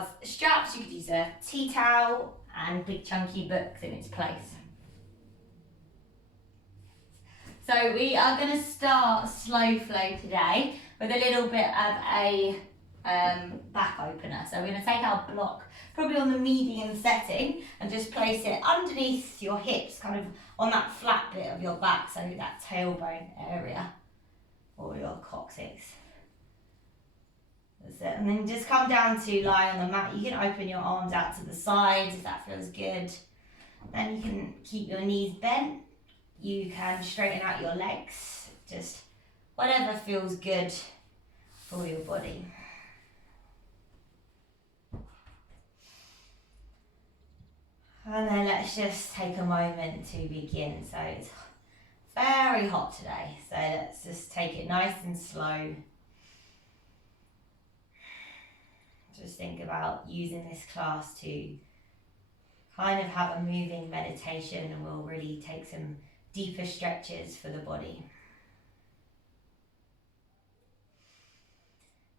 has straps. You could use a tea towel and big chunky books in its place. So we are going to start slow flow today with a little bit of a back opener. So we're going to take our block probably on the medium setting and just place it underneath your hips, kind of on that flat bit of your back, so that tailbone area or your coccyx. That's it. And then just come down to lie on the mat. You can open your arms out to the sides if that feels good. Then you can keep your knees bent. You can straighten out your legs, just whatever feels good for your body. And then let's just take a moment to begin. So it's very hot today, so let's just take it nice and slow. Just think about using this class to kind of have a moving meditation, and we'll really take some deeper stretches for the body.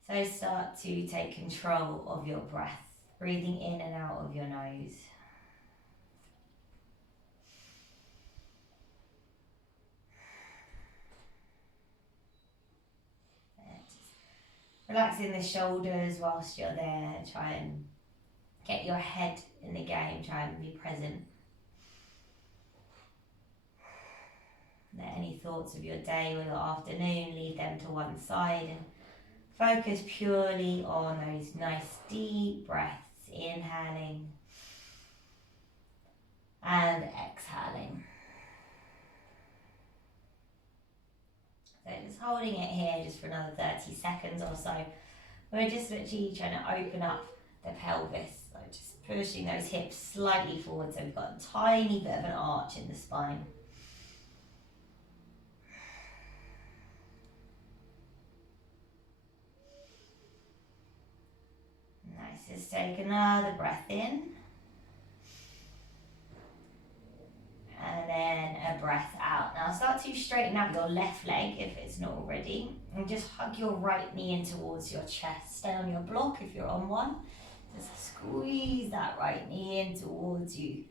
So start to take control of your breath, breathing in and out of your nose. Relaxing the shoulders whilst you're there. Try and get your head in the game. Try and be present. Let any thoughts of your day or your afternoon, leave them to one side and focus purely on those nice deep breaths, inhaling and exhaling. So just holding it here just for another 30 seconds or so. We're just literally trying to open up the pelvis, so just pushing those hips slightly forward so we've got a tiny bit of an arch in the spine. Nice, just take another breath in. And then a breath out. Now start to straighten out your left leg if it's not already. And just hug your right knee in towards your chest. Stay on your block if you're on one. Just squeeze that right knee in towards you.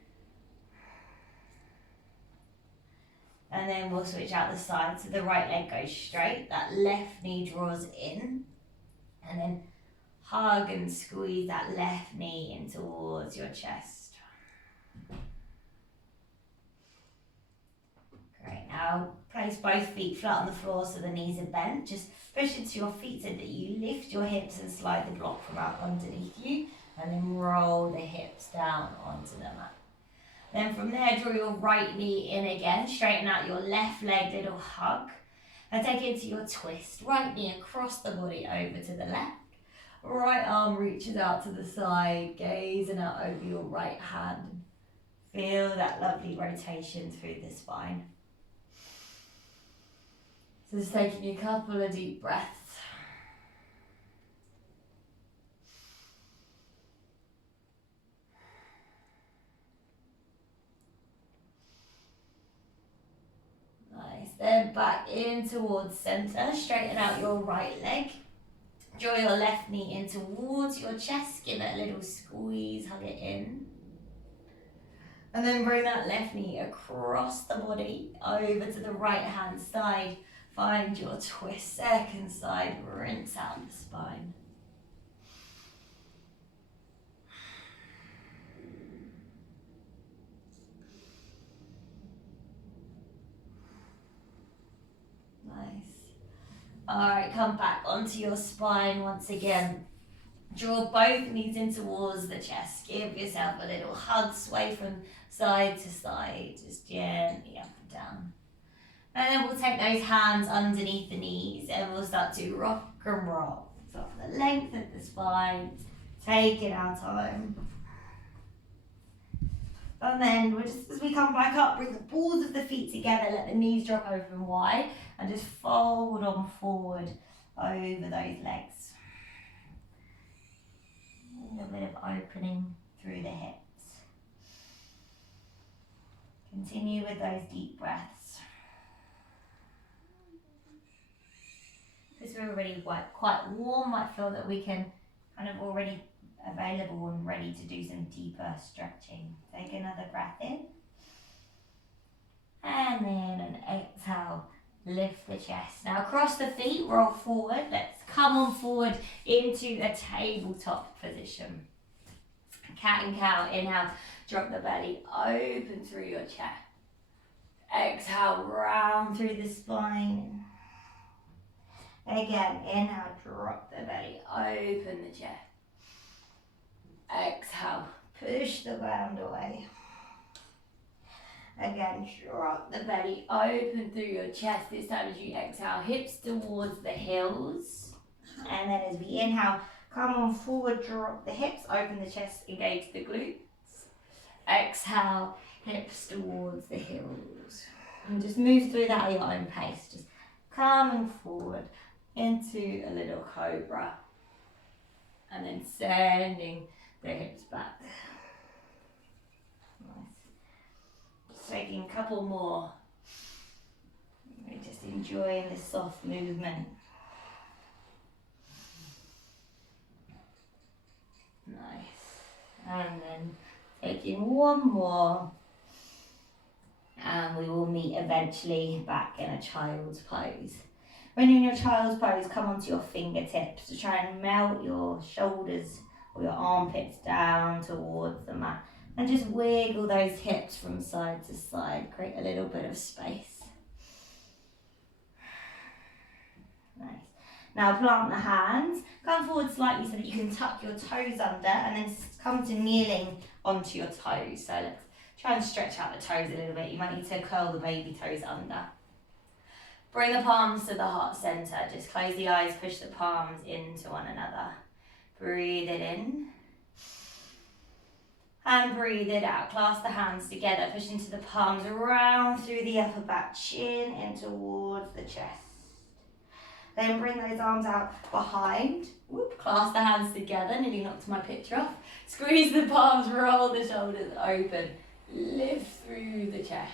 And then we'll switch out the side. So the right leg goes straight. That left knee draws in. And then hug and squeeze that left knee in towards your chest. Great, now place both feet flat on the floor so the knees are bent. Just push into your feet so that you lift your hips and slide the block from out underneath you, and then roll the hips down onto the mat. Then from there, draw your right knee in again, straighten out your left leg, little hug, and take it to your twist. Right knee across the body over to the left. Right arm reaches out to the side, gazing out over your right hand. Feel that lovely rotation through the spine. So just taking a couple of deep breaths. Nice, then back in towards center, straighten out your right leg. Draw your left knee in towards your chest, give it a little squeeze, hug it in. And then bring that left knee across the body, over to the right hand side. Find your twist, second side, rinse out the spine. Nice. Alright, come back onto your spine once again. Draw both knees in towards the chest. Give yourself a little hug, sway from side to side, just gently up and down. And then we'll take those hands underneath the knees and we'll start to rock and roll. So for the length of the spine, taking our time. And then we'll just, as we come back up, bring the balls of the feet together, let the knees drop open wide, and just fold on forward over those legs. A little bit of opening through the hips. Continue with those deep breaths. Because we're already quite warm, I feel that we can kind of already available and ready to do some deeper stretching. Take another breath in. And then an exhale, lift the chest. Now across the feet, roll forward. Let's come on forward into a tabletop position. Cat and cow, inhale, drop the belly, open through your chest. Exhale, round through the spine. Again, inhale, drop the belly, open the chest. Exhale, push the ground away. Again, drop the belly, open through your chest. This time as you exhale, hips towards the heels. And then as we inhale, come on forward, drop the hips, open the chest, engage the glutes. Exhale, hips towards the heels. And just move through that at your own pace. Just coming forward into a little cobra. And then sending the hips back. Taking a couple more. We're just enjoying this soft movement. Nice. And then taking one more. And we will meet eventually back in a child's pose. When you're in your child's pose, come onto your fingertips to try and melt your shoulders or your armpits down towards the mat. And just wiggle those hips from side to side. Create a little bit of space. Nice. Now plant the hands. Come forward slightly so that you can tuck your toes under and then come to kneeling onto your toes. So let's try and stretch out the toes a little bit. You might need to curl the baby toes under. Bring the palms to the heart center. Just close the eyes, push the palms into one another. Breathe it in. And breathe it out. Clasp the hands together. Push into the palms around through the upper back. Chin in towards the chest. Then bring those arms out behind. Whoop. Clasp the hands together. Nearly knocked my picture off. Squeeze the palms. Roll the shoulders open. Lift through the chest.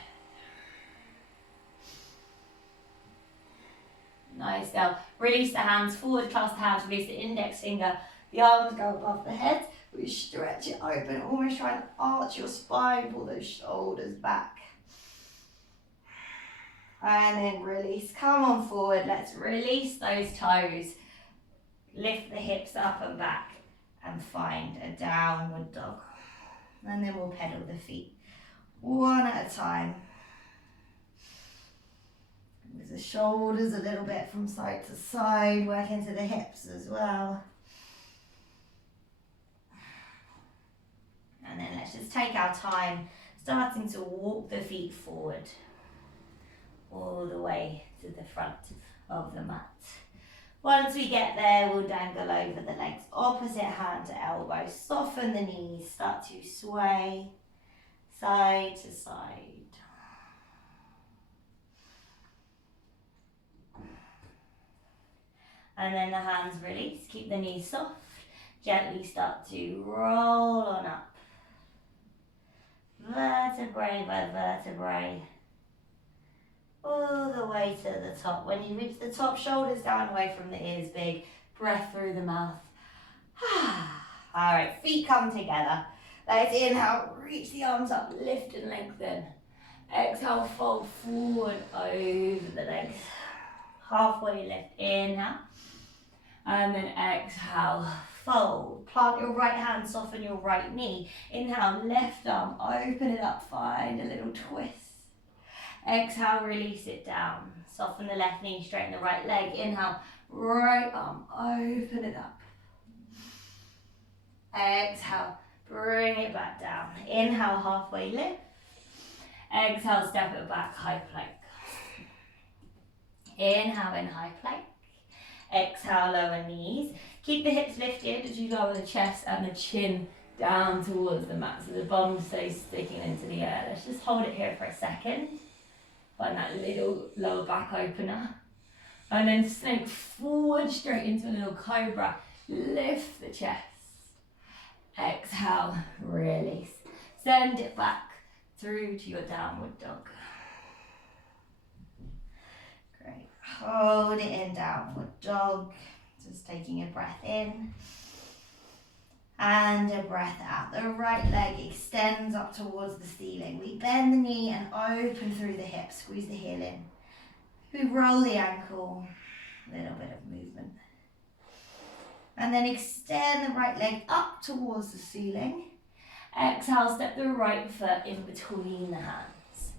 Nice. Now release the hands forward. Clasp the hands. Release the index finger. The arms go above the head. We stretch it open, almost try and arch your spine, pull those shoulders back. And then release, come on forward, let's release those toes. Lift the hips up and back and find a downward dog. And then we'll pedal the feet, one at a time. Move the shoulders a little bit from side to side, work into the hips as well. And then let's just take our time, starting to walk the feet forward, all the way to the front of the mat. Once we get there, we'll dangle over the legs, opposite hand to elbow, soften the knees, start to sway side to side. And then the hands release, keep the knees soft, gently start to roll on up. Vertebrae by vertebrae, all the way to the top. When you reach the top, shoulders down away from the ears, big breath through the mouth. All right, feet come together. Let's inhale, reach the arms up, lift and lengthen. Exhale, fold forward over the legs. Halfway lift, inhale. And then exhale, fold. Plant your right hand, soften your right knee. Inhale, left arm, open it up, find a little twist. Exhale, release it down. Soften the left knee, straighten the right leg. Inhale, right arm, open it up. Exhale, bring it back down. Inhale, halfway lift. Exhale, step it back, high plank. Inhale in high plank. Exhale, lower knees. Keep the hips lifted as you lower the chest and the chin down towards the mat. So the bum stays sticking into the air. Let's just hold it here for a second. Find that little lower back opener. And then snake forward straight into a little cobra. Lift the chest. Exhale, release. Send it back through to your downward dog. Great. Hold it in downward dog. Just taking a breath in. And a breath out. The right leg extends up towards the ceiling. We bend the knee and open through the hips. Squeeze the heel in. We roll the ankle. A little bit of movement. And then extend the right leg up towards the ceiling. Exhale, step the right foot in between the hands.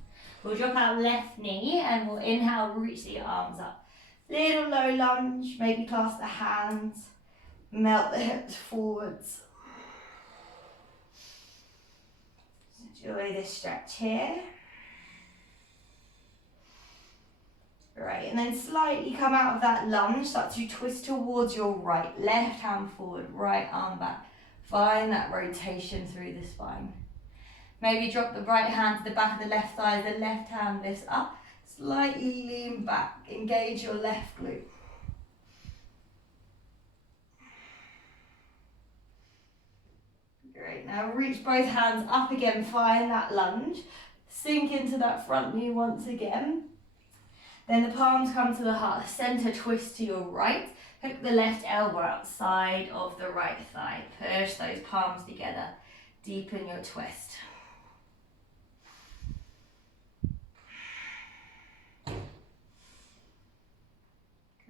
We'll drop our left knee and we'll inhale, reach the arms up. Little low lunge, maybe clasp the hands, melt the hips forwards. Enjoy this stretch here. Great, and then slightly come out of that lunge, start to twist towards your right, left hand forward, right arm back. Find that rotation through the spine. Maybe drop the right hand to the back of the left thigh, the left hand lifts up. Slightly lean back, engage your left glute. Great, now reach both hands up again, find that lunge. Sink into that front knee once again. Then the palms come to the heart center, twist to your right. Hook the left elbow outside of the right thigh. Push those palms together. Deepen your twist.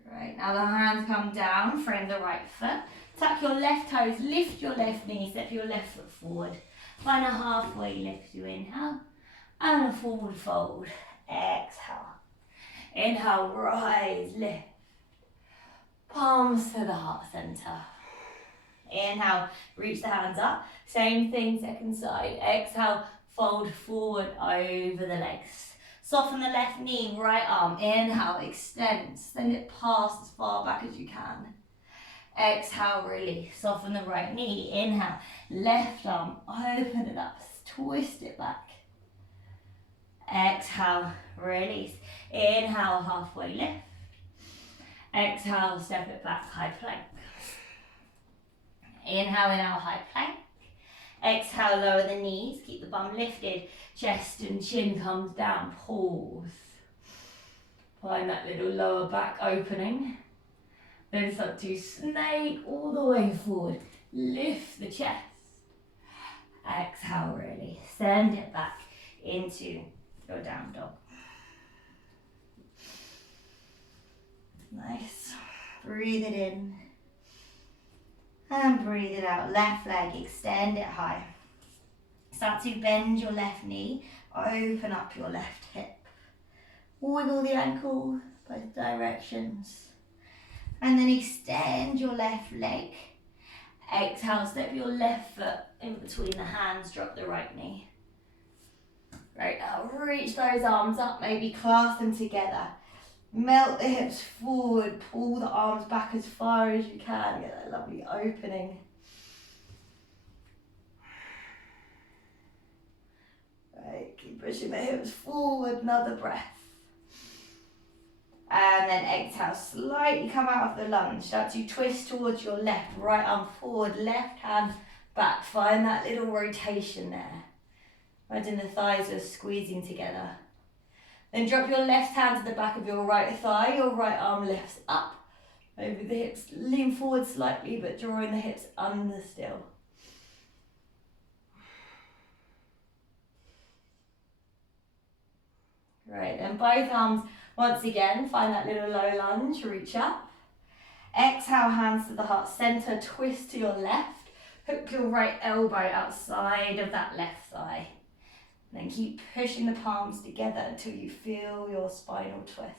Great. Now the hands come down. Frame the right foot. Tuck your left toes. Lift your left knee. Step your left foot forward. Find a halfway lift. You inhale. And a forward fold. Exhale. Inhale. Rise. Lift. Palms to the heart center. Inhale, reach the hands up. Same thing, second side. Exhale, fold forward over the legs. Soften the left knee, right arm. Inhale, extend. Send it past as far back as you can. Exhale, release. Soften the right knee. Inhale, left arm. Open it up. Twist it back. Exhale, release. Inhale, halfway lift. Exhale, step it back, high plank. Inhale in our high plank. Exhale, lower the knees, keep the bum lifted. Chest and chin comes down, pause. Find that little lower back opening. Then start to snake all the way forward. Lift the chest. Exhale, really. Send it back into your down dog. Nice. Breathe it in. And breathe it out. Left leg, extend it high. Start to bend your left knee. Open up your left hip. Wiggle the ankle both directions. And then extend your left leg. Exhale, step your left foot in between the hands. Drop the right knee. Great, now reach those arms up. Maybe clasp them together. Melt the hips forward, pull the arms back as far as you can, get that lovely opening. Right, keep pushing the hips forward, another breath. And then exhale, slightly come out of the lunge. Start to twist towards your left, right arm forward, left hand back. Find that little rotation there. Imagine the thighs are squeezing together. Then drop your left hand to the back of your right thigh. Your right arm lifts up over the hips. Lean forward slightly, but drawing the hips under still. Great, then both arms, once again, find that little low lunge, reach up. Exhale, hands to the heart center, twist to your left. Hook your right elbow outside of that left thigh. Then keep pushing the palms together until you feel your spinal twist.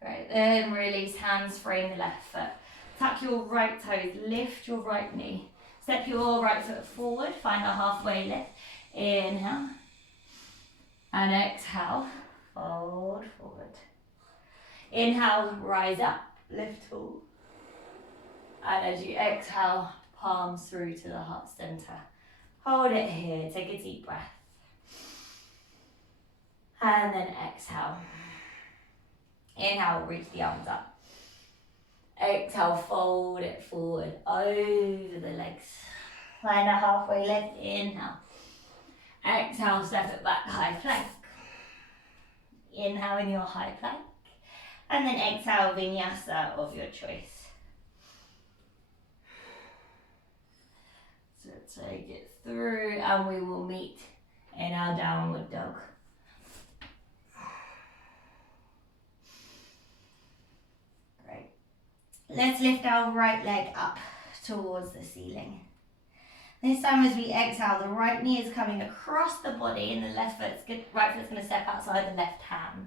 Great, then release, hands frame the left foot. Tuck your right toes, lift your right knee. Step your right foot forward, find a halfway lift. Inhale. And exhale, fold forward. Inhale, rise up, lift tall. And as you exhale, palms through to the heart center. Hold it here, take a deep breath. And then exhale. Inhale, reach the arms up. Exhale, fold it forward over the legs. Find a halfway lift, inhale. Exhale, step it back, high plank. inhale in your high plank. And then exhale, vinyasa of your choice. So take it through and we will meet in our downward dog. Great. Let's lift our right leg up towards the ceiling. This time as we exhale, the right knee is coming across the body and the right foot's going to step outside the left hand.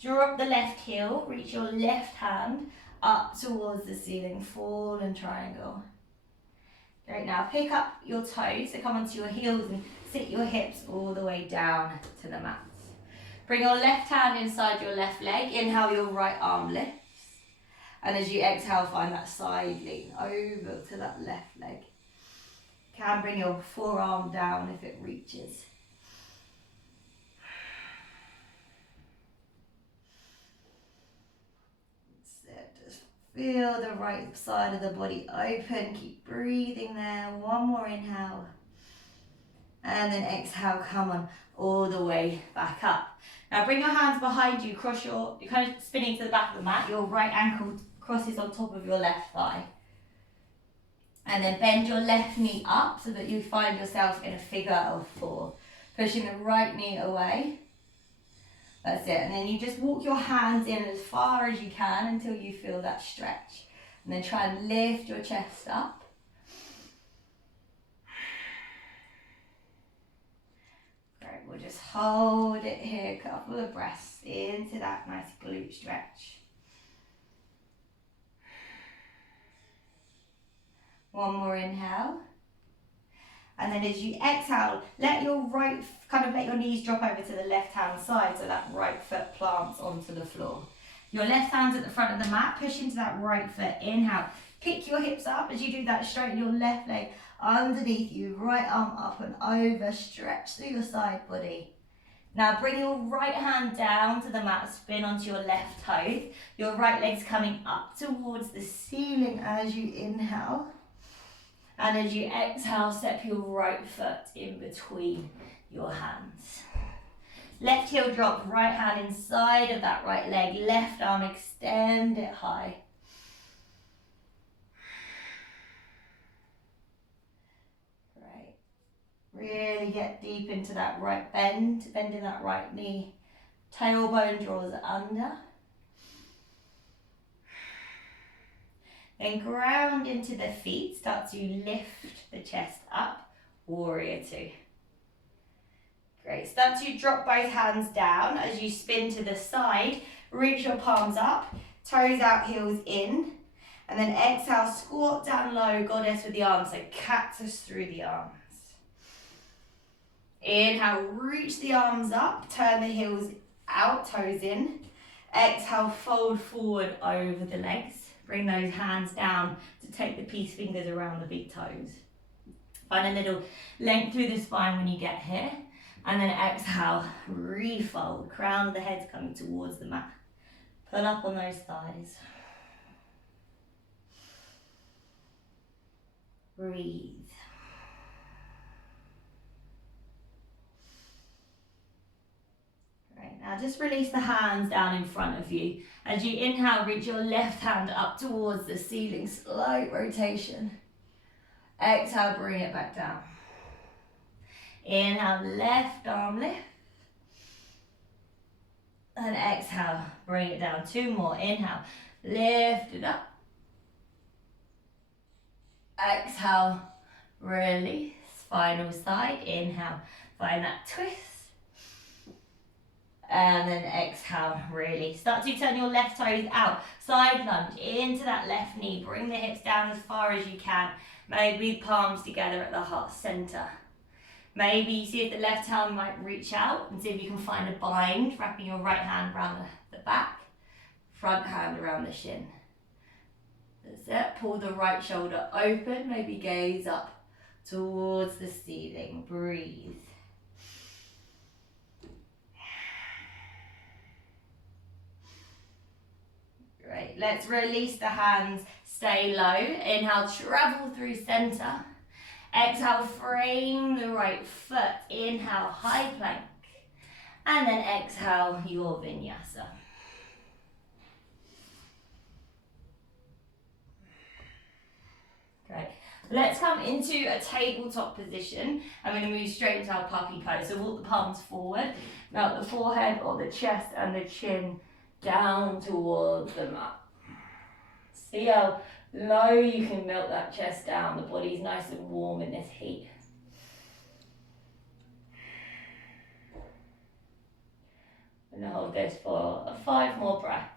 Drop the left heel, reach your left hand up towards the ceiling, fallen triangle. Great, now pick up your toes, so come onto your heels and sit your hips all the way down to the mat. Bring your left hand inside your left leg, inhale your right arm lifts. And as you exhale, find that side lean over to that left leg. Can bring your forearm down if it reaches. Just feel the right side of the body open. Keep breathing there. One more inhale. And then exhale, come on, all the way back up. Now bring your hands behind you, you're kind of spinning to the back of the mat. Your right ankle crosses on top of your left thigh. And then bend your left knee up so that you find yourself in a figure of 4. Pushing the right knee away. That's it. And then you just walk your hands in as far as you can until you feel that stretch. And then try and lift your chest up. Great. We'll just hold it here, a couple of breaths into that nice glute stretch. One more inhale. And then as you exhale, let your knees drop over to the left hand side so that right foot plants onto the floor. Your left hand's at the front of the mat, push into that right foot, inhale. Kick your hips up as you do that, straighten your left leg underneath you, right arm up and over, stretch through your side body. Now bring your right hand down to the mat, spin onto your left toe. Your right leg's coming up towards the ceiling as you inhale. And as you exhale, step your right foot in between your hands. Left heel drop, right hand inside of that right leg, left arm extend it high. Great. Really get deep into that right bend, bending that right knee. Tailbone draws under. Then ground into the feet, start to lift the chest up, warrior 2. Great, start to drop both hands down as you spin to the side, reach your palms up, toes out, heels in, and then exhale, squat down low, goddess with the arms, so cactus through the arms. Inhale, reach the arms up, turn the heels out, toes in. Exhale, fold forward over the legs. Bring those hands down to take the peace fingers around the big toes. Find a little length through the spine when you get here. And then exhale, refold. Crown of the head's coming towards the mat. Pull up on those thighs. Breathe. Now just release the hands down in front of you. As you inhale, reach your left hand up towards the ceiling, slight rotation. Exhale, bring it back down. Inhale, left arm lift. And exhale, bring it down. 2 more, inhale, lift it up. Exhale, release, final side, inhale, find that twist. And then exhale, really. Start to turn your left toes out. Side lunge into that left knee. Bring the hips down as far as you can. Maybe palms together at the heart center. Maybe see if the left hand might reach out and see if you can find a bind, wrapping your right hand around the back, front hand around the shin. That's it. Pull the right shoulder open, maybe gaze up towards the ceiling. Breathe. Great. Let's release the hands, stay low. Inhale, travel through center. Exhale, frame the right foot. Inhale, high plank. And then exhale your vinyasa. Great. Let's come into a tabletop position. I'm going to move straight into our puppy pose. So walk the palms forward, melt the forehead or the chest and the chin down towards the mat. See how low you can melt that chest down. The body's nice and warm in this heat. I'm going to hold this for 5 more breaths.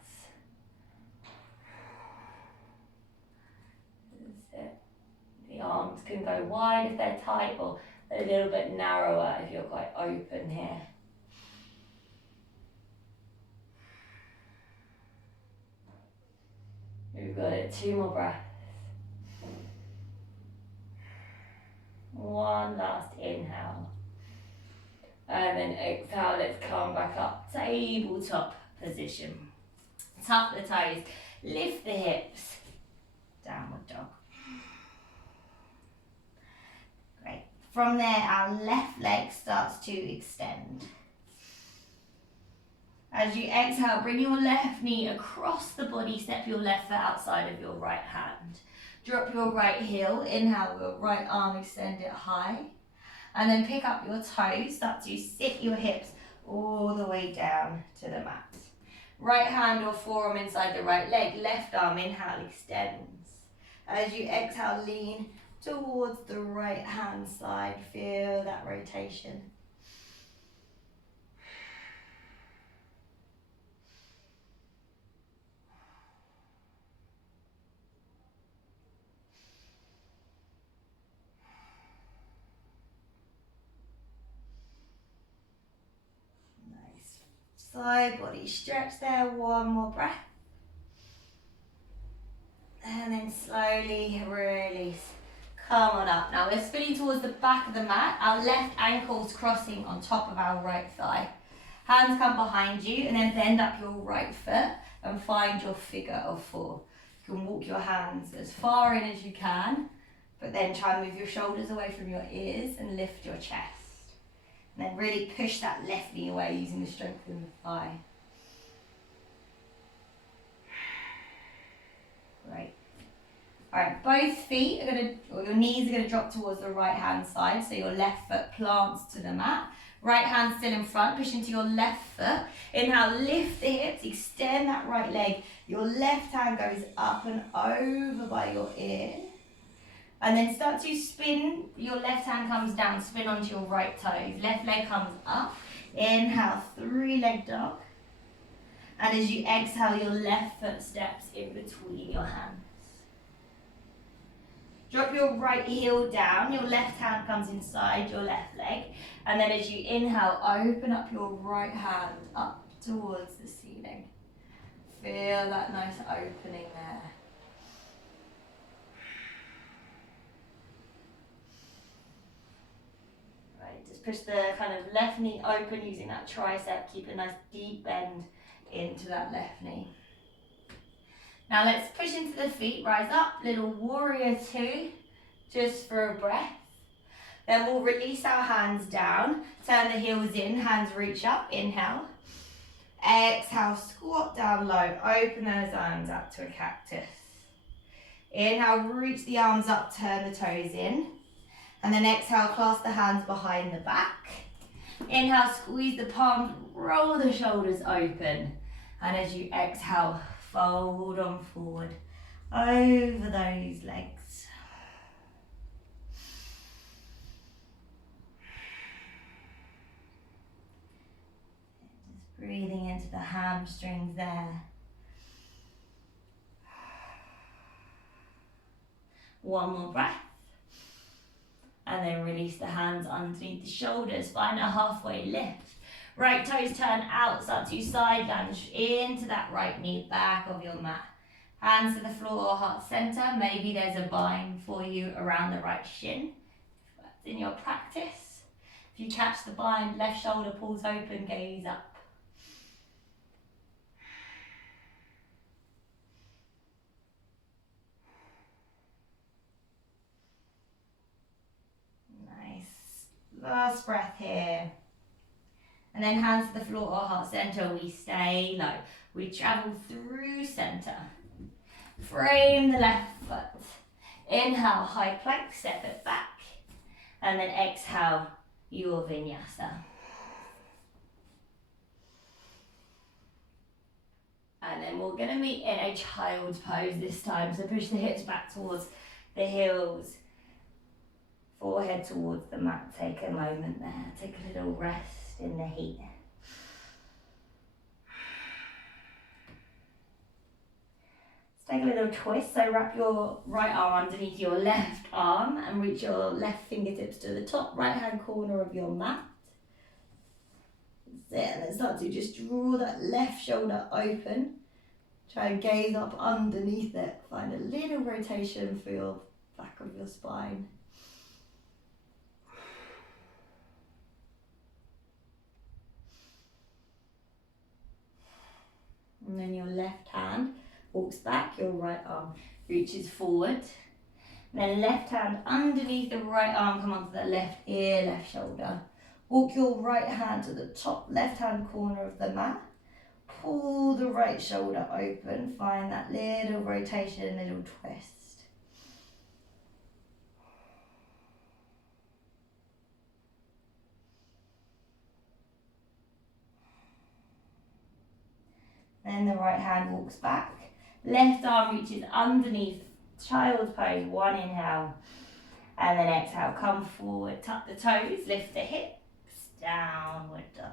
The arms can go wide if they're tight or a little bit narrower if you're quite open here. We've got it, 2 more breaths. One last inhale. And then exhale, let's come back up, tabletop position. Tuck the toes, lift the hips, downward dog. Great. From there, our left leg starts to extend. As you exhale, bring your left knee across the body, step your left foot outside of your right hand. Drop your right heel, inhale, your right arm, extend it high. And then pick up your toes, start to sit your hips all the way down to the mat. Right hand or forearm inside the right leg, left arm, inhale, extends. As you exhale, lean towards the right hand side, feel that rotation. Nice. Side body stretch there, 1 more breath. And then slowly release. Come on up. Now we're spinning towards the back of the mat. Our left ankle's crossing on top of our right thigh. Hands come behind you and then bend up your right foot and find your figure of 4. You can walk your hands as far in as you can, but then try and move your shoulders away from your ears and lift your chest. And then really push that left knee away using the strength in the thigh. Great. Alright, both feet are your knees are going to drop towards the right hand side, so your left foot plants to the mat. Right hand still in front, push into your left foot. Inhale, lift the hips, extend that right leg. Your left hand goes up and over by your ear. And then start to spin, your left hand comes down, spin onto your right toes. Left leg comes up. Inhale, 3-leg dog. And as you exhale, your left foot steps in between your hands. Drop your right heel down, your left hand comes inside your left leg. And then as you inhale, open up your right hand up towards the ceiling. Feel that nice opening there. Right, just push the kind of left knee open using that tricep. Keep a nice deep bend into that left knee. Now let's push into the feet, rise up, little warrior 2, just for a breath. Then we'll release our hands down, turn the heels in, hands reach up, inhale. Exhale, squat down low, open those arms up to a cactus. Inhale, reach the arms up, turn the toes in. And then exhale, clasp the hands behind the back. Inhale, squeeze the palms, roll the shoulders open. And as you exhale, fold on forward over those legs. Just breathing into the hamstrings there. One more breath. And then release the hands underneath the shoulders. Find a halfway lift. Right toes turn out, start to side lunge into that right knee, back of your mat. Hands to the floor, heart center. Maybe there's a bind for you around the right shin. That's in your practice. If you catch the bind, left shoulder pulls open, gaze up. Nice. Last breath here. And then hands to the floor or heart center, we stay low. We travel through center. Frame the left foot. Inhale, high plank, step it back. And then exhale, your vinyasa. And then we're going to meet in a child's pose this time. So push the hips back towards the heels. Forehead towards the mat. Take a moment there. Take a little rest in the heat. Let's take a little twist. So wrap your right arm underneath your left arm and reach your left fingertips to the top right hand corner of your mat. That's it. And then start to just draw that left shoulder open. Try and gaze up underneath it. Find a little rotation for your back of your spine. And then your left hand walks back, your right arm reaches forward. And then left hand underneath the right arm, come onto the left ear, left shoulder. Walk your right hand to the top left hand corner of the mat. Pull the right shoulder open, find that little rotation, little twist. Then the right hand walks back. Left arm reaches underneath child's pose. One inhale. And then exhale. Come forward. Tuck the toes. Lift the hips. Downward dog.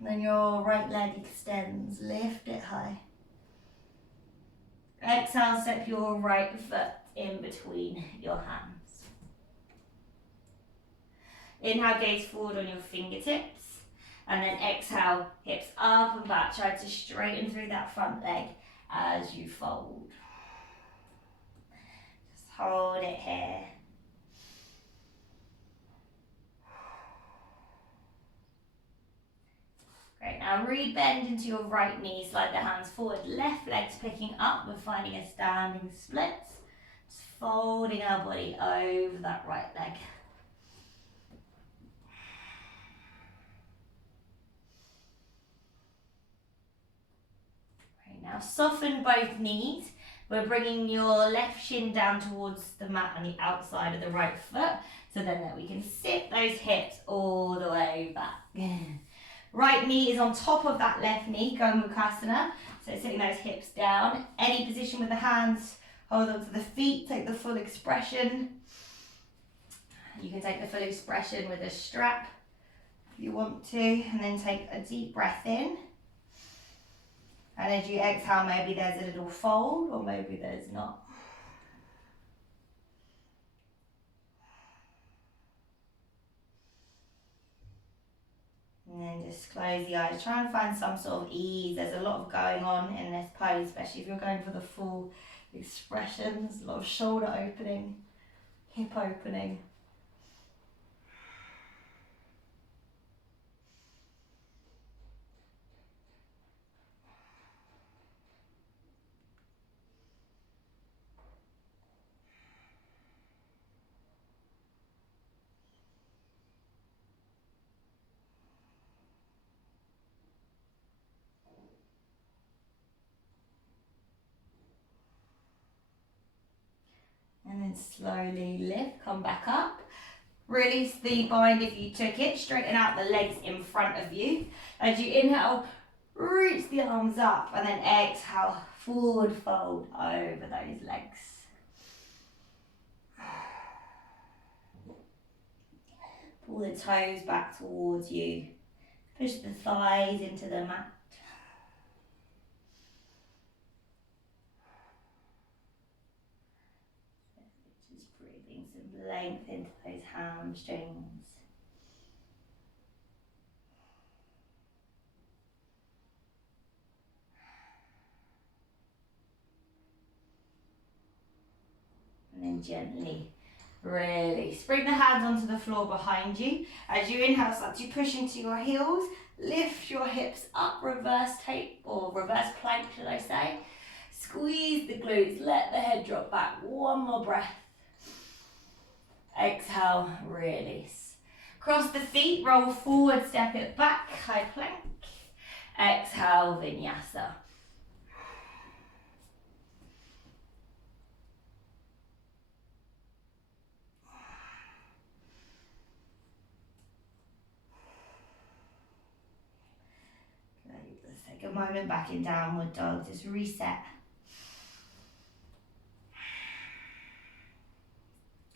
Then your right leg extends. Lift it high. Exhale. Step your right foot in between your hands. Inhale, gaze forward on your fingertips. And then exhale, hips up and back. Try to straighten through that front leg as you fold. Just hold it here. Great, now re-bend into your right knee. Slide the hands forward. Left leg's picking up. We're finding a standing split. Just folding our body over that right leg. Now soften both knees. We're bringing your left shin down towards the mat on the outside of the right foot, so then that we can sit those hips all the way back. Right knee is on top of that left knee, Gomukhasana. So sitting those hips down. Any position with the hands, hold on to the feet, take the full expression. You can take the full expression with a strap if you want to, and then take a deep breath in. And as you exhale, maybe there's a little fold or maybe there's not. And then just close the eyes. Try and find some sort of ease. There's a lot of going on in this pose, especially if you're going for the full expression. There's a lot of shoulder opening, hip opening. And then slowly lift, come back up. Release the bind if you took it. Straighten out the legs in front of you. As you inhale, reach the arms up. And then exhale, forward fold over those legs. Pull the toes back towards you. Push the thighs into the mat. Length into those hamstrings. And then gently release. Bring the hands onto the floor behind you. As you inhale, start to push into your heels. Lift your hips up, reverse tape or reverse plank, should I say. Squeeze the glutes, let the head drop back. One more breath. Exhale, release. Cross the feet, roll forward, step it back, high plank. Exhale, vinyasa. Let's take a moment back in downward dog, just reset.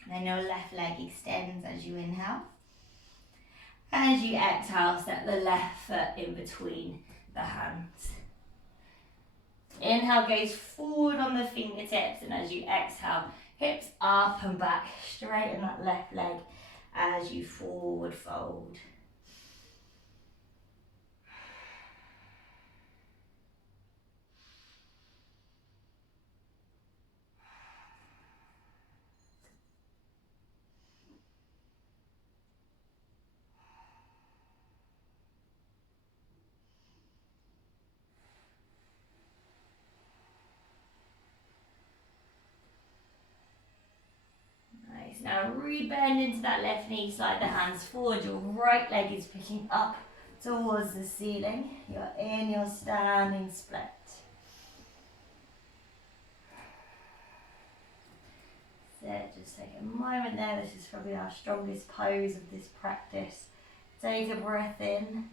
Then your left leg extends as you inhale. As you exhale, step the left foot in between the hands. Inhale, gaze forward on the fingertips, and as you exhale, hips up and back, straighten that left leg as you forward fold. Nice. Now re-bend into that left knee, slide the hands forward. Your right leg is picking up towards the ceiling. You're in your standing split. Just take a moment there. This is probably our strongest pose of this practice. Take a breath in.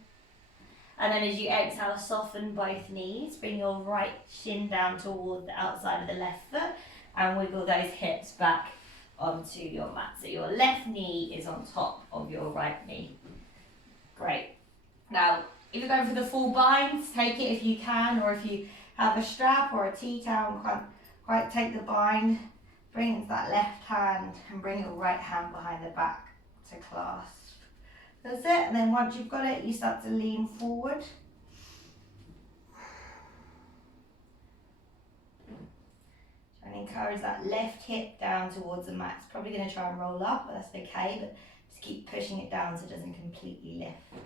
And then as you exhale, soften both knees. Bring your right shin down toward the outside of the left foot and wiggle those hips back onto your mat. So your left knee is on top of your right knee. Great. Now, if you're going for the full binds, take it if you can, or if you have a strap or a tea towel, can't quite take the bind. Bring it to that left hand and bring your right hand behind the back to clasp. That's it, and then once you've got it, you start to lean forward. Try and encourage that left hip down towards the mat. It's probably going to try and roll up, but that's okay, but just keep pushing it down so it doesn't completely lift.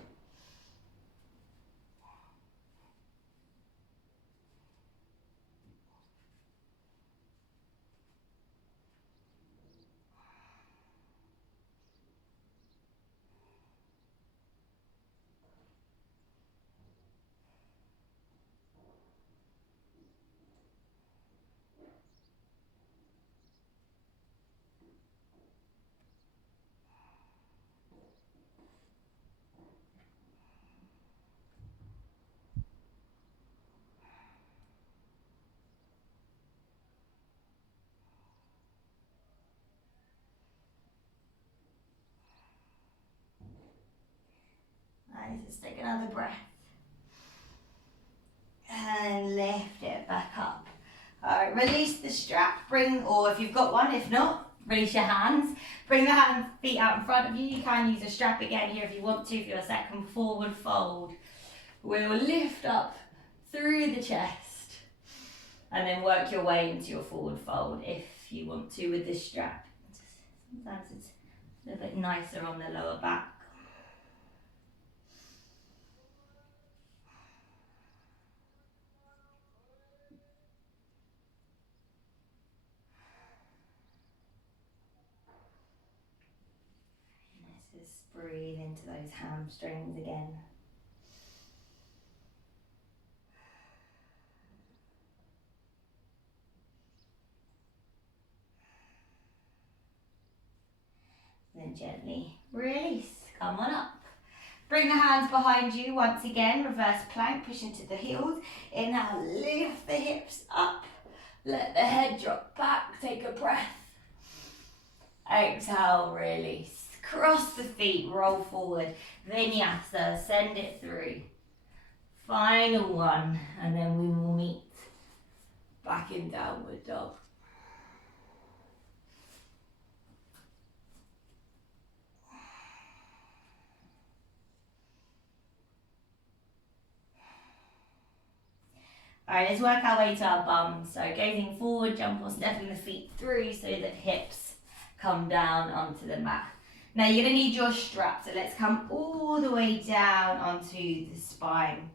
Nice, let's take another breath. And lift it back up. Alright, release the strap, or if you've got one, if not, release your hands. Bring the feet out in front of you. You can use a strap again here if you want to, if you're a second forward fold. We'll lift up through the chest and then work your way into your forward fold if you want to with this strap. Sometimes it's a little bit nicer on the lower back. Just breathe into those hamstrings again. Then gently release, come on up. Bring the hands behind you once again, reverse plank, push into the heels. Inhale, lift the hips up, let the head drop back, take a breath. Exhale, release. Cross the feet, roll forward. Vinyasa, send it through. Final one, and then we will meet back in downward dog. Alright, let's work our way to our bums. So gazing forward, jump or stepping the feet through so that hips come down onto the mat. Now you're going to need your strap, so let's come all the way down onto the spine.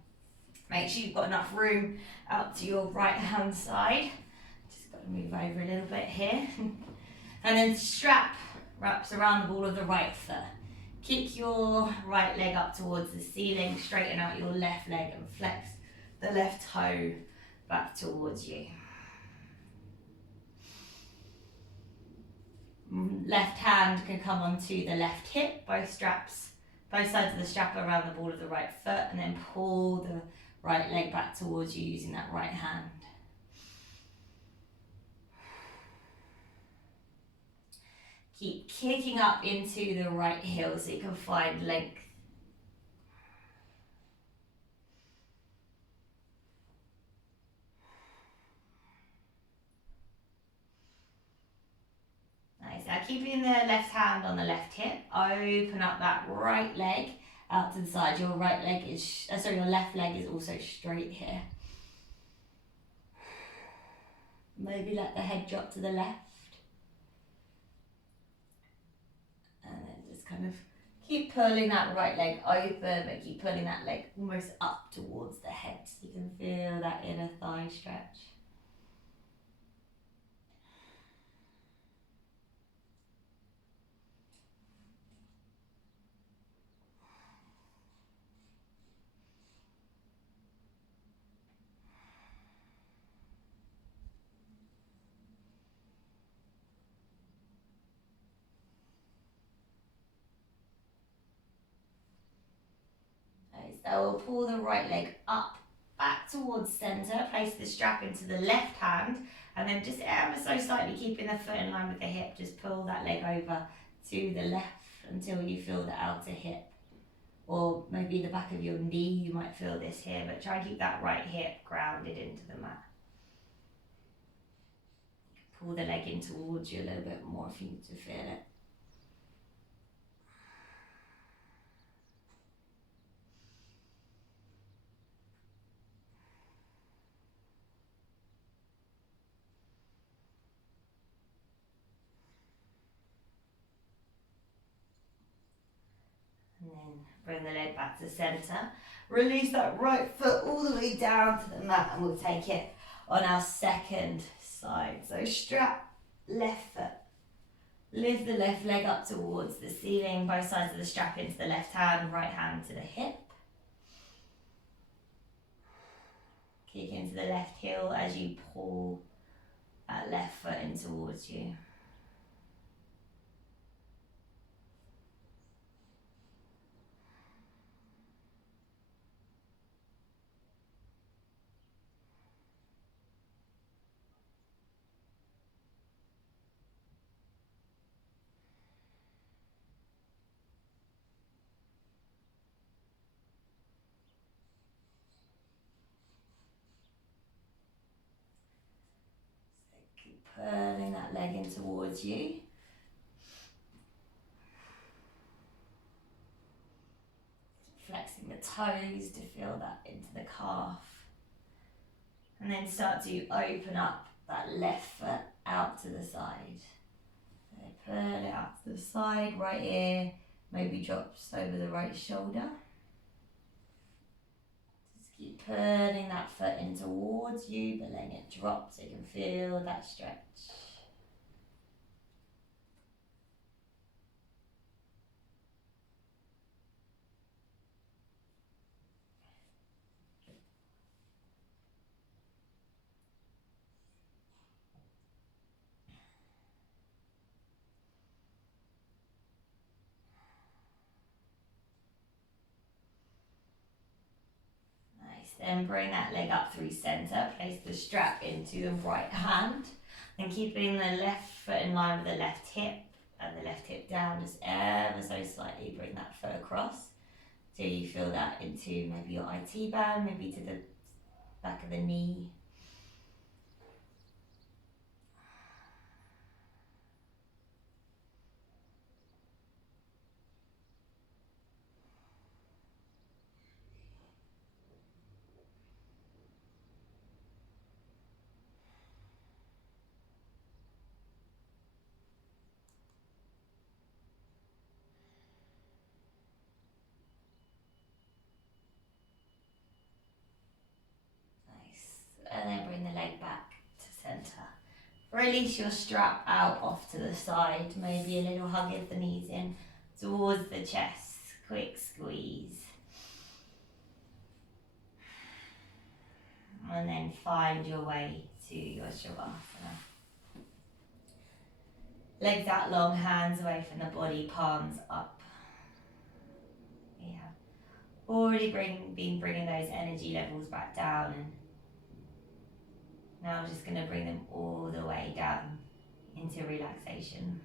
Make sure you've got enough room out to your right hand side. Just got to move over a little bit here. And then strap wraps around the ball of the right foot. Kick your right leg up towards the ceiling, straighten out your left leg and flex the left toe back towards you. Left hand can come onto the left hip, both sides of the strap around the ball of the right foot, and then pull the right leg back towards you using that right hand. Keep kicking up into the right heel so you can find length. Nice. Now keeping the left hand on the left hip, open up that right leg out to the side. Your right leg is, your left leg is also straight here. Maybe let the head drop to the left. And then just kind of keep pulling that right leg open, but keep pulling that leg almost up towards the head so you can feel that inner thigh stretch. So we'll pull the right leg up, back towards centre, place the strap into the left hand, and then just ever so slightly keeping the foot in line with the hip, just pull that leg over to the left until you feel the outer hip. Or maybe the back of your knee, you might feel this here, but try and keep that right hip grounded into the mat. Pull the leg in towards you a little bit more if you need to feel it. And then bring the leg back to centre. Release that right foot all the way down to the mat and we'll take it on our second side. So strap left foot. Lift the left leg up towards the ceiling, both sides of the strap into the left hand, right hand to the hip. Kick into the left heel as you pull that left foot in towards you. Pulling that leg in towards you. Flexing the toes to feel that into the calf. And then start to open up that left foot out to the side. So pull it out to the side, right ear maybe drops over the right shoulder. Keep pulling that foot in towards you, but letting it drop so you can feel that stretch. Then bring that leg up through centre, place the strap into the right hand, and keeping the left foot in line with the left hip and the left hip down, just ever so slightly bring that foot across till you feel that into maybe your IT band, maybe to the back of the knee. release your strap out off to the side. Maybe a little hug of the knees in towards the chest. Quick squeeze. And then find your way to your Shavasana. Legs out long, hands away from the body, palms up. We have already been bringing those energy levels back down, and now I'm just going to bring them all the way down into relaxation.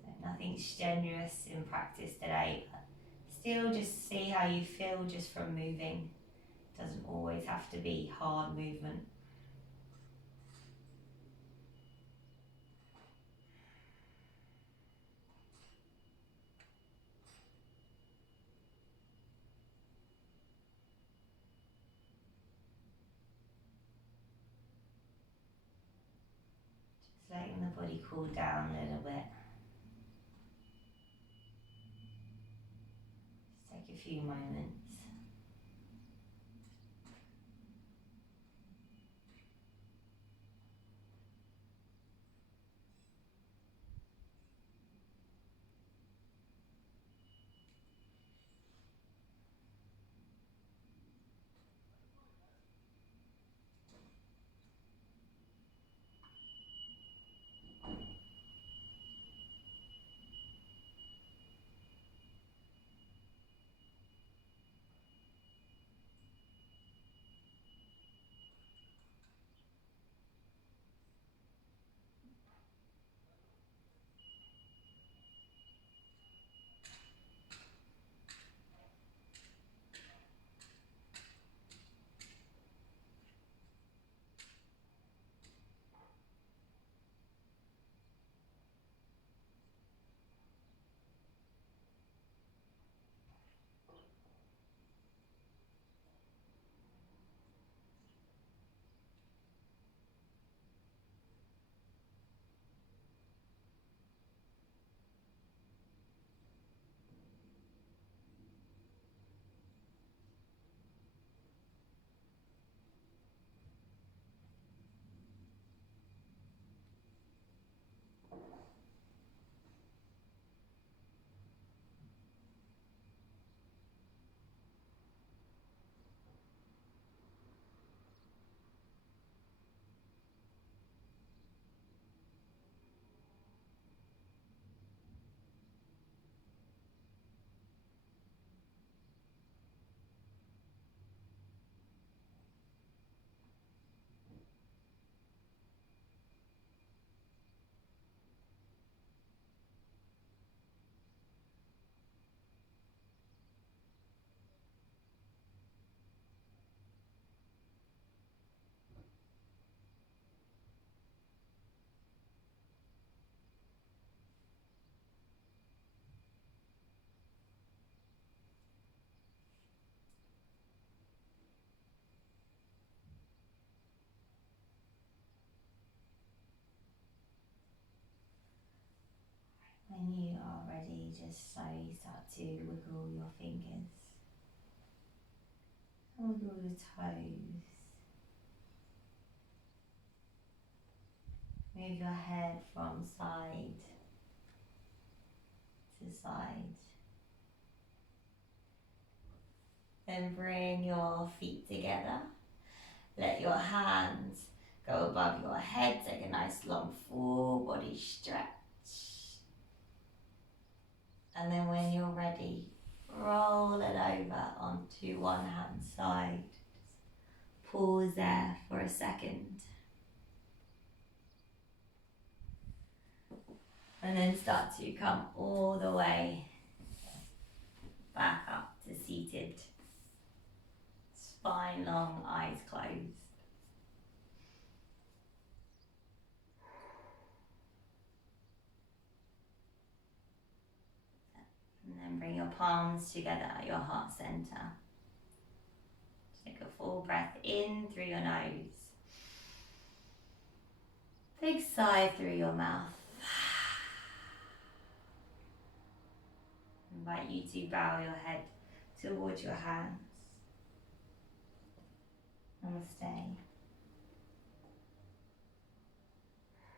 So nothing strenuous in practice today, but still just see how you feel just from moving. Doesn't always have to be hard movement. Just letting the body cool down a little bit. Just take a few moments. When you are ready, just slowly start to wiggle your fingers, wiggle your toes, move your head from side to side. Then bring your feet together. Let your hands go above your head. Take a nice long full body stretch. And then when you're ready, roll it over onto one hand side. Pause there for a second. And then start to come all the way back up to seated. Spine long, eyes closed. And then bring your palms together at your heart center. Take a full breath in through your nose. Big sigh through your mouth. Invite you to bow your head towards your hands. Namaste.